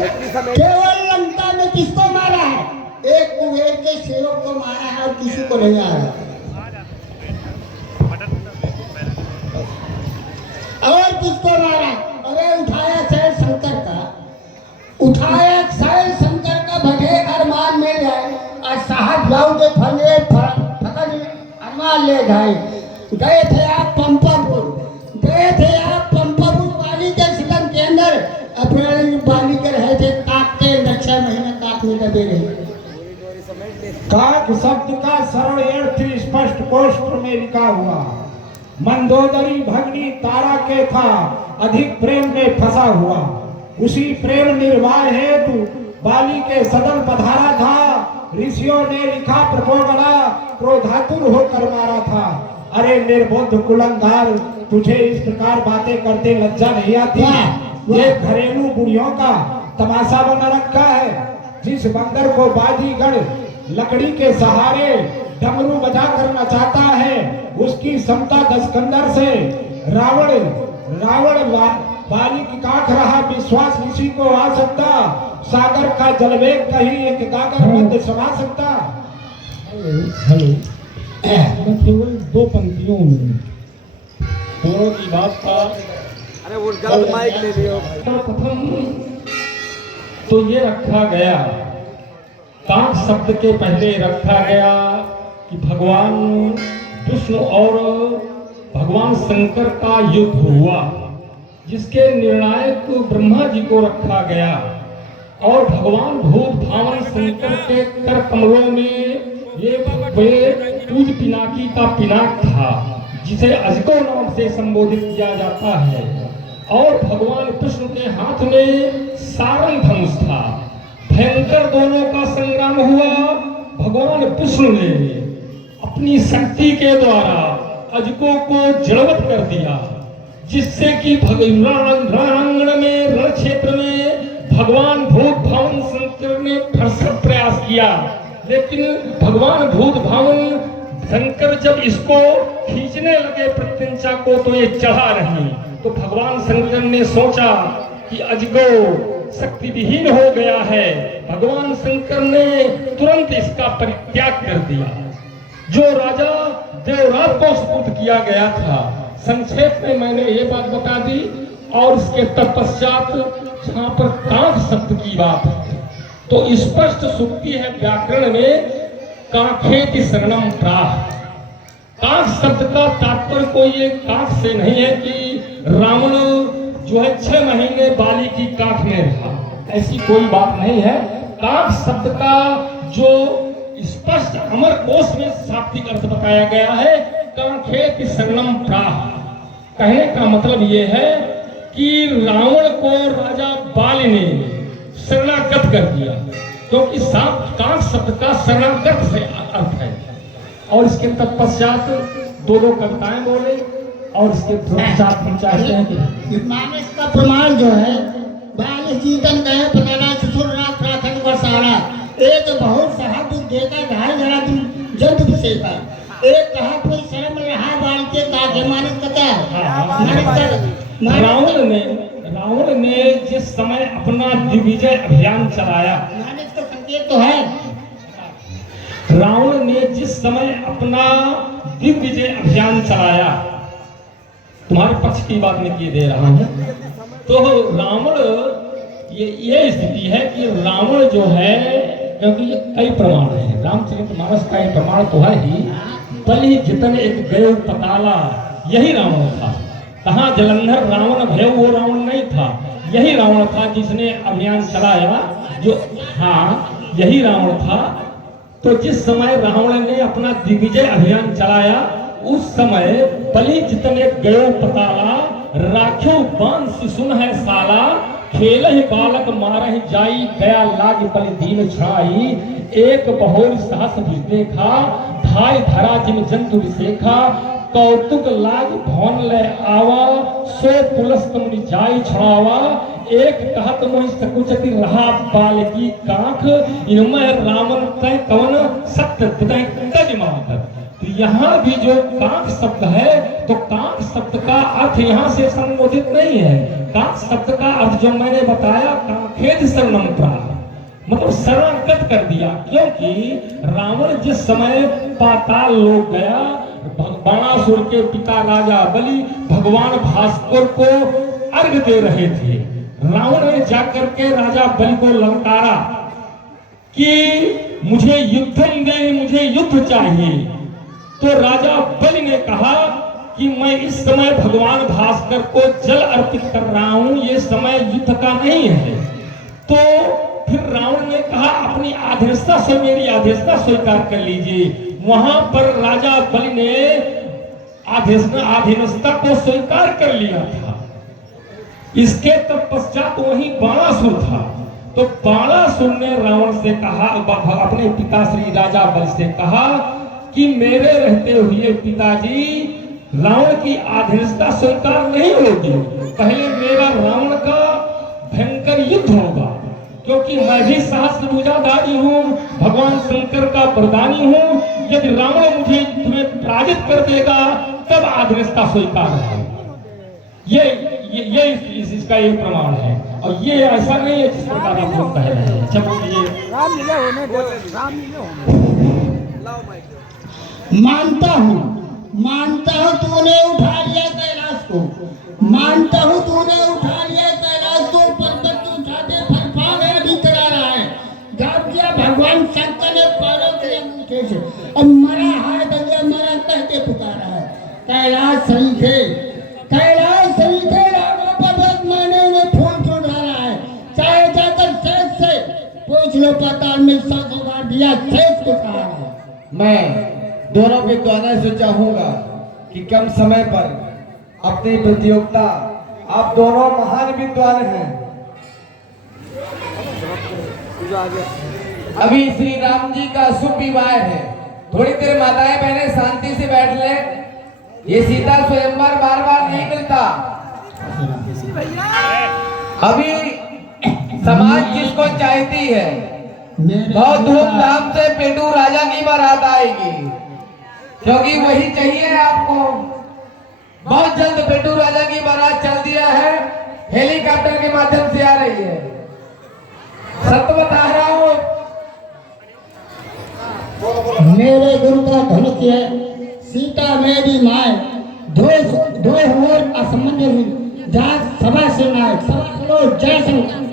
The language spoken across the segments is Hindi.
केवल लंका में किसको मारा है? एक कुबेर के सेवक को मारा है और किसी को नहीं आया। और किसको मारा? अरे उठाया शैल शंकर का, उठाया शैल शंकर का भगे अरमान मिल जाए और साहब जाऊ के फले फकड़ अरमान ले जाए। गए थे आप पंपापुर, गए थे आप पंपापुर बाली के शिलंग के अंदर अपने बाली के रहे थे काटते 6 महीने काटने लगे रहे। काक शब्द का सरल अर्थ स्पष्ट कोष्ठ में लिखा हुआ। मंदोदरी भगनी तारा के था अधिक प्रेम में फंसा हुआ। उसी प्रेम निर्वाह हेतु बाली के सदन पधारा था। ऋषियों ने लिखा प्रपोगड़ा क्रोधातुर होकर मारा था। अरे निर्बोध कुलंगार, तुझे इस प्रकार बातें करते लज्जा नहीं आती? ये घरेलू बुढ़ियों का तमाशा बना रखा है। जिस बंदर को बाजीगर लकड़ी के सहारे डमरू बजा कर नचाता है, उसकी समता दशकंदर से रावण बाली की काट रहा विश्वास किसी को आ सकता। सागर का जलवेग कहीं एक गागर मध्य समा सकता। हेलो, मैं केवल 2 पंक्तियों में दोनों की बात का अरे वो गलत माइक ले लियो। प्रथम तो ये रखा गया, काक शब्द के पहले रखा गया कि भगवान विष्णु और भगवान शंकर का युद्ध हुआ, जिसके निर्णायक ब्रह्मा जी को रखा गया। और भगवान भूत भावन शंकर के कर कमलों में ये पूज पिनाकी का पिनाक था, जिसे अजगो नाम से संबोधित किया जाता है। और भगवान कृष्ण के हाथ में सारंग धनुष था। भयंकर दोनों का संग्राम हुआ। भगवान विष्णु ने अपनी शक्ति के द्वारा अजगो को जड़वत कर दिया, जिससे कि रणांगण में रण क्षेत्र में भगवान भूत भावन शंकर ने भरसक प्रयास किया। लेकिन भगवान भूत भावन शंकर जब इसको खींचने लगे प्रत्यंचा को, तो ये चढ़ा रही। तो भगवान शंकर ने सोचा कि अजगो शक्ति विहीन हो गया है। भगवान शंकर ने तुरंत इसका परित्याग कर दिया। जो राजा देवराज को सुपुर्द किया गया था, संक्षेप में मैंने ये बात बता दी। और इसके तत्पश्चात जहाँ पर काक शब्द की बात है, तो स्पष्ट सुक्ति है व्याकरण में, काखेति शरणम प्राह। काक शब्द का तात्पर्य कोई ये काक से नहीं है कि रावण जो है 6 महीने बाली की काख में रहा, ऐसी कोई बात नहीं है। काक शब्द का जो स्पष्ट अमर कोश में शाब्दिक अर्थ बताया गया है, काखेति शरणम प्राह। कहने का मतलब ये है कि रावण को राजा बाली ने शरणागत कर दिया, क्योंकि काक शब्द का शरणागत से अर्थ है। और इसके तत्पश्चात 2 कविताएं बोले। और इसके पश्चात हम चाहते हैं कि मानस का प्रमाण जो है, बाल सीतन गए पताला ससुर रात प्राथन वर्षाला। एक बहुत सहा दुख देता धार जरा तुम जंतु विषेका। एक कहा कोई शर्म रहा बाल के काके मानस कथा रावण ने जिस समय अपना दिग्विजय अभियान चलाया, मानस का संकेत तो है। रावण ने जिस समय अपना दिग्विजय अभियान चलाया, तुम्हारे पक्ष की बात मैं किए दे रहा हूं। तो रावण ये स्थिति है कि रावण जो है, क्योंकि ये कई प्रमाण है, रामचरितमानस का एक प्रमाण तो है ही। बलि जितन एक गयो पताला, यही रावण था। कहाँ जलंधर रावण भय, वो रावण नहीं था, यही रावण था जिसने अभियान चलाया। जो हाँ, यही रावण था। तो जिस समय रावण ने अपना दिग्विजय अभियान चलाया, उस समय बलि जितने गयो पताला, राख्यो बान शिशुन है साला। खेल ही बालक मारह जाई, गया लाग बलि दीन छाई। एक बहोर सहस भी देखा, धाय धरा जिम जंतु विशेखा। कौतुक लाग भवन ले आवा, सो पुलस तुम जाई छड़ावा। एक कहत मोहि सकुचति रहा बाल की काख, इनमें रावण तय कवन सत्य तय दिमाग। तो यहाँ भी जो काक शब्द है, तो काक शब्द का अर्थ यहाँ से संबोधित नहीं है। काक शब्द का अर्थ जो मैंने बताया, काक खेद शरणम प्राह, मतलब शरणागत कर दिया। क्योंकि रावण जिस समय पाताल लोक गया, बाणासुर के पिता राजा बलि भगवान भास्कर को अर्घ दे रहे थे। रावण ने जाकर के राजा बलि को ललकारा कि मुझे युद्ध नहीं, मुझे युद्ध चाहिए। तो राजा बलि ने कहा कि मैं इस समय भगवान भास्कर को जल अर्पित कर रहा हूं, ये समय युद्ध का नहीं है। तो फिर रावण ने कहा अपनी आधीनता से मेरी आधीनता स्वीकार कर लीजिए। वहां पर राजा बलि ने आधीनता को स्वीकार कर लिया था। इसके तत्पश्चात वहीं बाणासुर था। तो बाणासुर ने रावण से कहा, अपने पिता श्री राजा बलि से कहा कि मेरे रहते हुए पिताजी रावण की आधीनता स्वीकार नहीं होगी, पहले मेरा रावण का भयंकर युद्ध होगा। क्योंकि मैं भी सहस्त्रभुजाधारी हूँ, भगवान शंकर का प्रदानी हूँ। यदि रावण मुझे तुम्हें पराजित कर देगा तब आधीनता स्वीकार है। ये इसका एक प्रमाण है। और ये ऐसा नहीं है जिस प्रकार आप लोग कह रहे हैं। चलो ये रामलीला होने दो, रामलीला होने लाओ माइक। मानता हूँ तूने उठा लिया कैलाश को, मानता हूँ तूने उठा लिया कैलाश को, पर्वत उठाते फरफारे अभी करा रहा है। गाप दिया भगवान शंकर ने पैरों के अंगूठे से, अब मरा हाय भैया मरा कहते पुकारा है। कैलाश सरीखे रामा पर्वत मैंने उन्हें फूल क्यों डाला है। चाहे जाकर शेष से पूछ लो, पाताल में 100 बार दिया, शेष को कहा है। मैं दोनों विद्वानों से चाहूंगा कि कम समय पर अपनी प्रतियोगिता, आप दोनों महान विद्वान हैं। अभी श्री राम जी का शुभ विवाह है, थोड़ी देर माताएं बहनें शांति से बैठ ले। ये सीता स्वयंवर बार बार नहीं मिलता। अभी समाज जिसको चाहती है, बहुत धूमधाम से पेटू राजा की बारात आएगी, क्योंकि वही चाहिए आपको। बहुत जल्द पेटू राजा की बारात चल दिया है, हेलीकॉप्टर के माध्यम से आ रही है। सत्य बता रहा हूँ। मेरे गुरु का धनुष है, सीता मेरी माए, दो और असमंज जात सभा से नाय, सभा लो जय शंकर।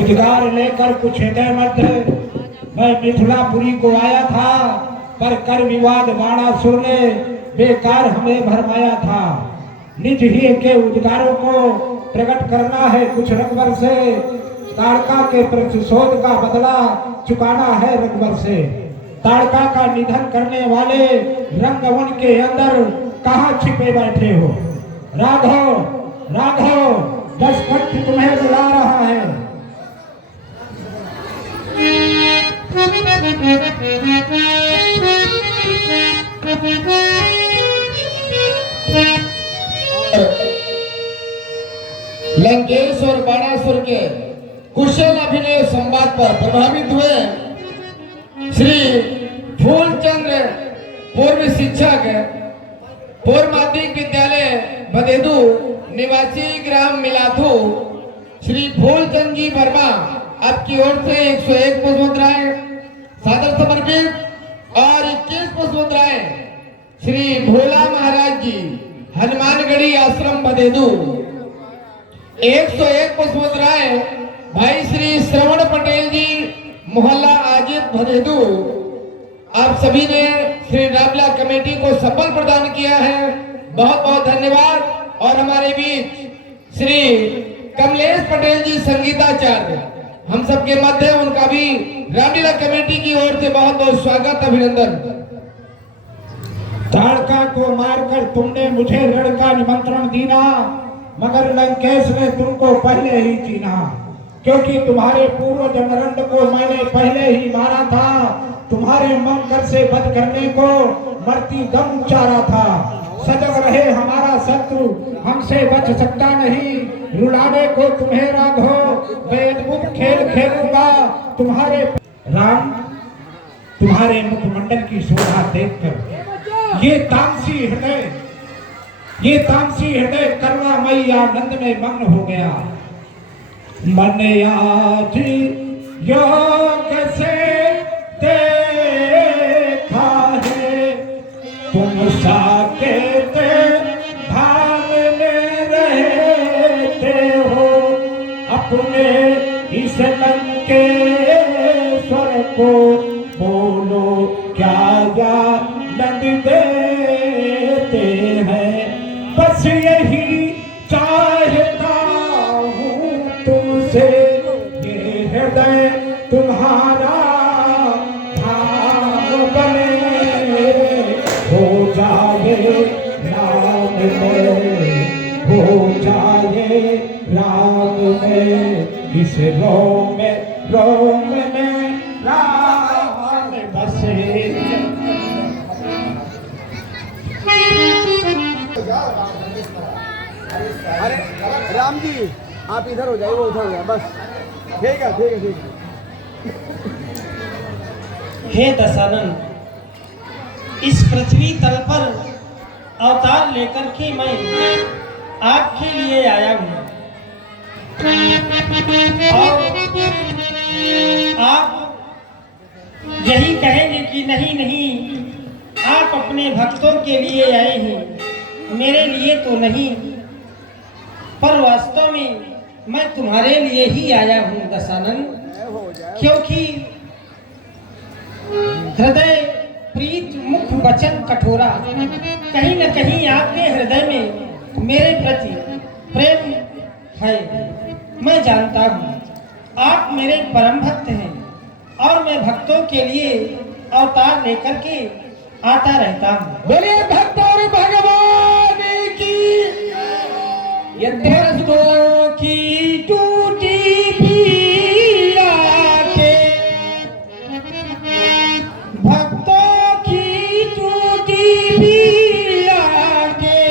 उद्गार लेकर कुछ हृदय मध्य मैं मिथिलापुरी को आया था, पर कर विवाद बाणासुर ने बेकार हमें भरमाया था। निज ही के उद्गारों को प्रकट करना है कुछ रघुवर से, ताड़का के प्रतिशोध का बदला चुकाना है रघुवर से। ताड़का का निधन करने वाले रंगवन के अंदर कहाँ छिपे बैठे हो। राघव राघव, 10 कंठ तुम्हें बुला रहा है। लंकेश और बाणासुर के कुशल अभिनय संवाद पर प्रभावित हुए श्री फूलचंद्र पूर्व शिक्षक, पूर्व माध्यमिक विद्यालय बदेदू निवासी ग्राम मिलाथू, श्री फूलचंद जी वर्मा, आपकी ओर से 101 पुष्प मुद्राएं सादर समर्पित और 21 पुष्प मुद्राएं श्री भोला महाराज जी, हनुमानगढ़ी आश्रम बदेदू। 101 पुष्प मुद्राएं भाई श्री श्रवण पटेल जी, मोहल्ला आजिब भदेदू। आप सभी ने श्री रामलीला कमेटी को सफल प्रदान किया है, बहुत बहुत धन्यवाद। और हमारे बीच श्री कमलेश पटेल जी संगीताचार्य, हम सबके मध्य, उनका भी रामलीला कमेटी की ओर से बहुत बहुत स्वागत, अभिनंदन। ताड़का को मारकर तुमने मुझे रण का निमंत्रण दिया, मगर लंकेश ने तुमको पहले ही चीना, क्योंकि तुम्हारे पूर्व जनरंड को मैंने पहले ही मारा था। तुम्हारे मंकर से वध करने को मरती दम उचारा था। सजग रहे हमारा शत्रु, हमसे बच सकता नहीं। रुलाने को तुम्हें राघव, मैं अद्भुत खेल खेलूंगा तुम्हारे। राम, तुम्हारे मुखमंडल की शोभा देखकर ये तामसी हृदय करुणामयी आनंद में मग्न हो गया। मन आज योग से देखा है, तुम साकेत भावने रहते हो, अपने इस लंकेश्वर को बोलो क्या आनंद देते हैं। बस यही चाहता हूँ तुमसे, ये हृदय तुम्हारा धाम बने, हो जाए राम में, हो जाए राम में, इस रोम में राम बसे। अरे राम जी आप इधर हो जाइए, वो उधर हो जाए, बस ठीक है ठीक है ठीक है। हे दशानन, इस पृथ्वी तल पर अवतार लेकर के मैं आपके लिए आया हूँ और आप यही कहेंगे कि नहीं नहीं, आप अपने भक्तों के लिए आए हैं, मेरे लिए तो नहीं। पर वास्तव में मैं तुम्हारे लिए ही आया हूँ दशानन, क्योंकि हृदय प्रीत मुख वचन कठोरा, कहीं न कहीं आपके हृदय में मेरे प्रति प्रेम है। मैं जानता हूँ आप मेरे परम भक्त हैं और मैं भक्तों के लिए अवतार लेकर के आता रहता हूँ। बोलिए भक्त और भगवान की। भक्तों की टूटी पीड़ा के, भक्तों की टूटी पीड़ा के,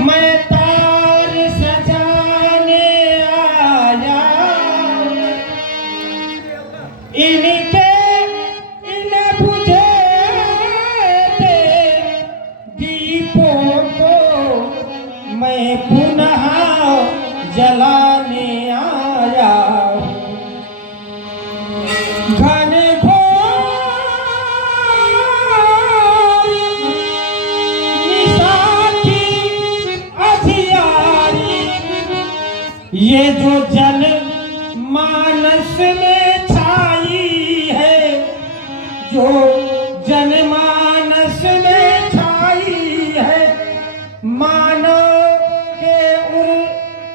मैं तार सजाने आया, इनके इन बुझे दीपों को मैं पुनः जलाने आया। घन घोर निशा की अधियारी, ये जो जन मानस में छाई है, जो जनमानस में छाई है, मानो के उर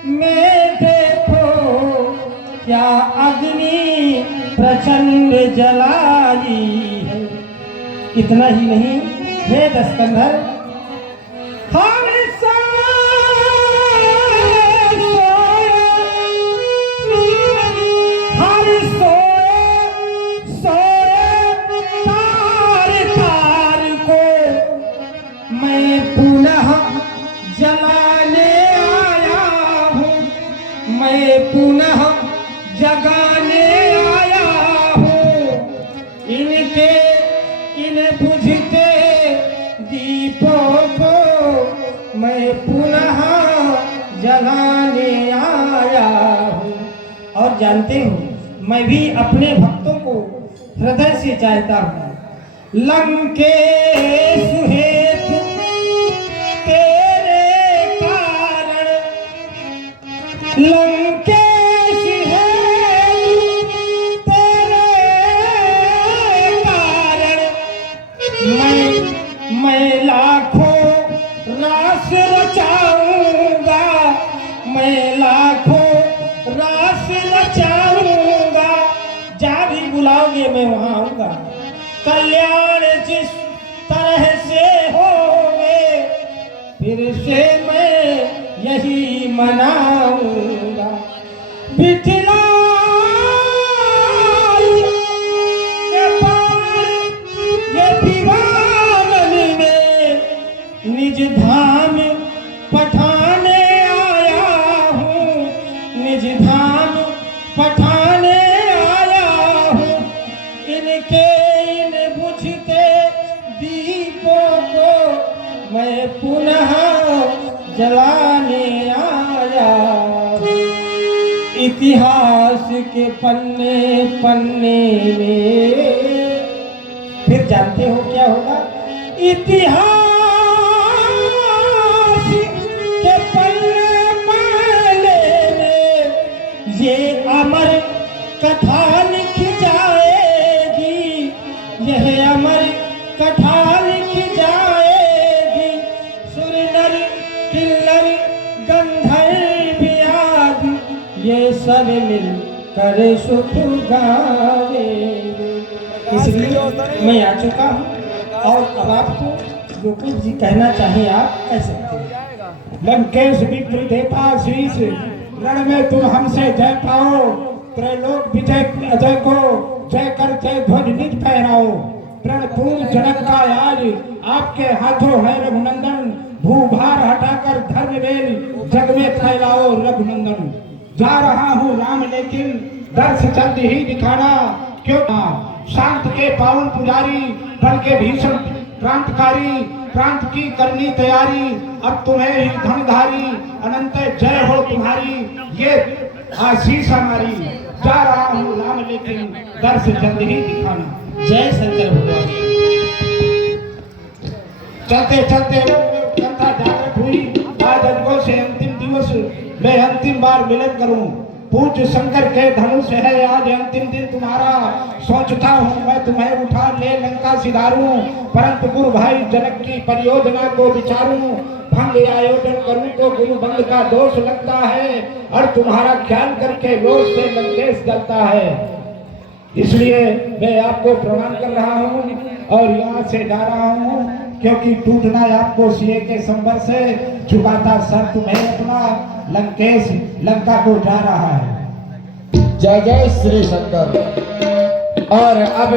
में देखो क्या अग्नि प्रचंड जलाई है। इतना ही नहीं, हे दस्कंधर, हर तार को मैं पुनः जलाने आया हूँ, मैं पुनः जगाने आया हूँ। इनके इन बुझते दीपों को मैं पुनः जलाने आया हूँ। और जानते हो, मैं भी अपने भक्तों को हृदय से चाहता हूँ। लंकेश हेतु तेरे कारण, लंकेश हेतु तेरे कारण, मैं लाखों रास रचाऊंगा, मैं लाखों रास रचाऊंगा। जहाँ भी बुलाओगे मैं वहाँ आऊंगा। कल्याण जिस तरह से होवे, फिर से मैं यही मनाऊंगा। बिठलाई के पार ये दीवानन में निज धाम पठाने आया हूँ, निज धाम पठाने आया हूँ। इनके इन बुझते दीपों को मैं पुनः जलाने आया हूँ। इतिहास के पन्ने पन्ने में फिर जानते हो क्या होगा? इतिहास के पन्ने पन्ने में ये अमर कथा लिख जाएगी, यह अमर कथा लिख जाएगी। सुर नर किन्नर गंधर्व आदि ये सब मिल कर सुख गावेंगे। इसलिए मैं आ चुका हूँ और अब आपको जो कुछ भी कहना चाहे आप कह सकते हैं। लंकेश विप्र देता शीश, रण में तुम हमसे जय पाओ। त्रैलोक विजय अजय को जय कर जय ध्वज निज फहराओ। प्रण पूर्ण जनक का आज आपके हाथों है रघुनंदन। भूभार हटाकर धर्म वेल जग में फैलाओ रघुनंदन। जा रहा हूँ राम लेकिन दर्श जल्द ही दिखाना। क्यों शांत के पावन पुजारी, बल के भीषण क्रांतकारी, प्रांत की करनी तैयारी। अब तुम्हें ही धनधारी, अनंत जय हो तुम्हारी, ये आशीष हमारी। जा रहा हूँ राम लेकिन दर्श जल्द ही दिखाना। जय शंकर भगवान। चलते चलते कथा जागृत हुई। आज अजगो से अंतिम दिवस, मैं अंतिम बार मिलन करूं। पूज्य शंकर के धनुष है आज अंतिम दिन तुम्हारा। सोचता हूँ मैं तुम्हें उठा ले लंका सिधारूं। परंतु गुरु भाई जनक की परियोजना को विचारूं। भंग आयोजन करूं तो गुरु भंग का दोष लगता है, और तुम्हारा ख्याल करके रोज से लंकेश जलता है। इसलिए मैं आपको प्रणाम कर रहा हूँ और यहाँ से जा रहा हूँ, क्योंकि टूटना आपको सीए के संबर से झुकाता सर तुम्हें अपना। लंकेश लंका को जा रहा है। जय जय श्री शंकर। और अब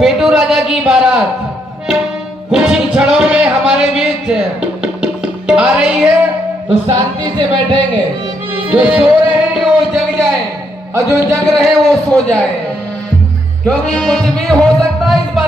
पेटू राजा की बारात कुछ ही क्षणों में हमारे बीच आ रही है, तो शांति से बैठेंगे। जो सो रहे हैं वो जग जाए और जो जग रहे वो सो जाए, क्योंकि कुछ भी हो सकता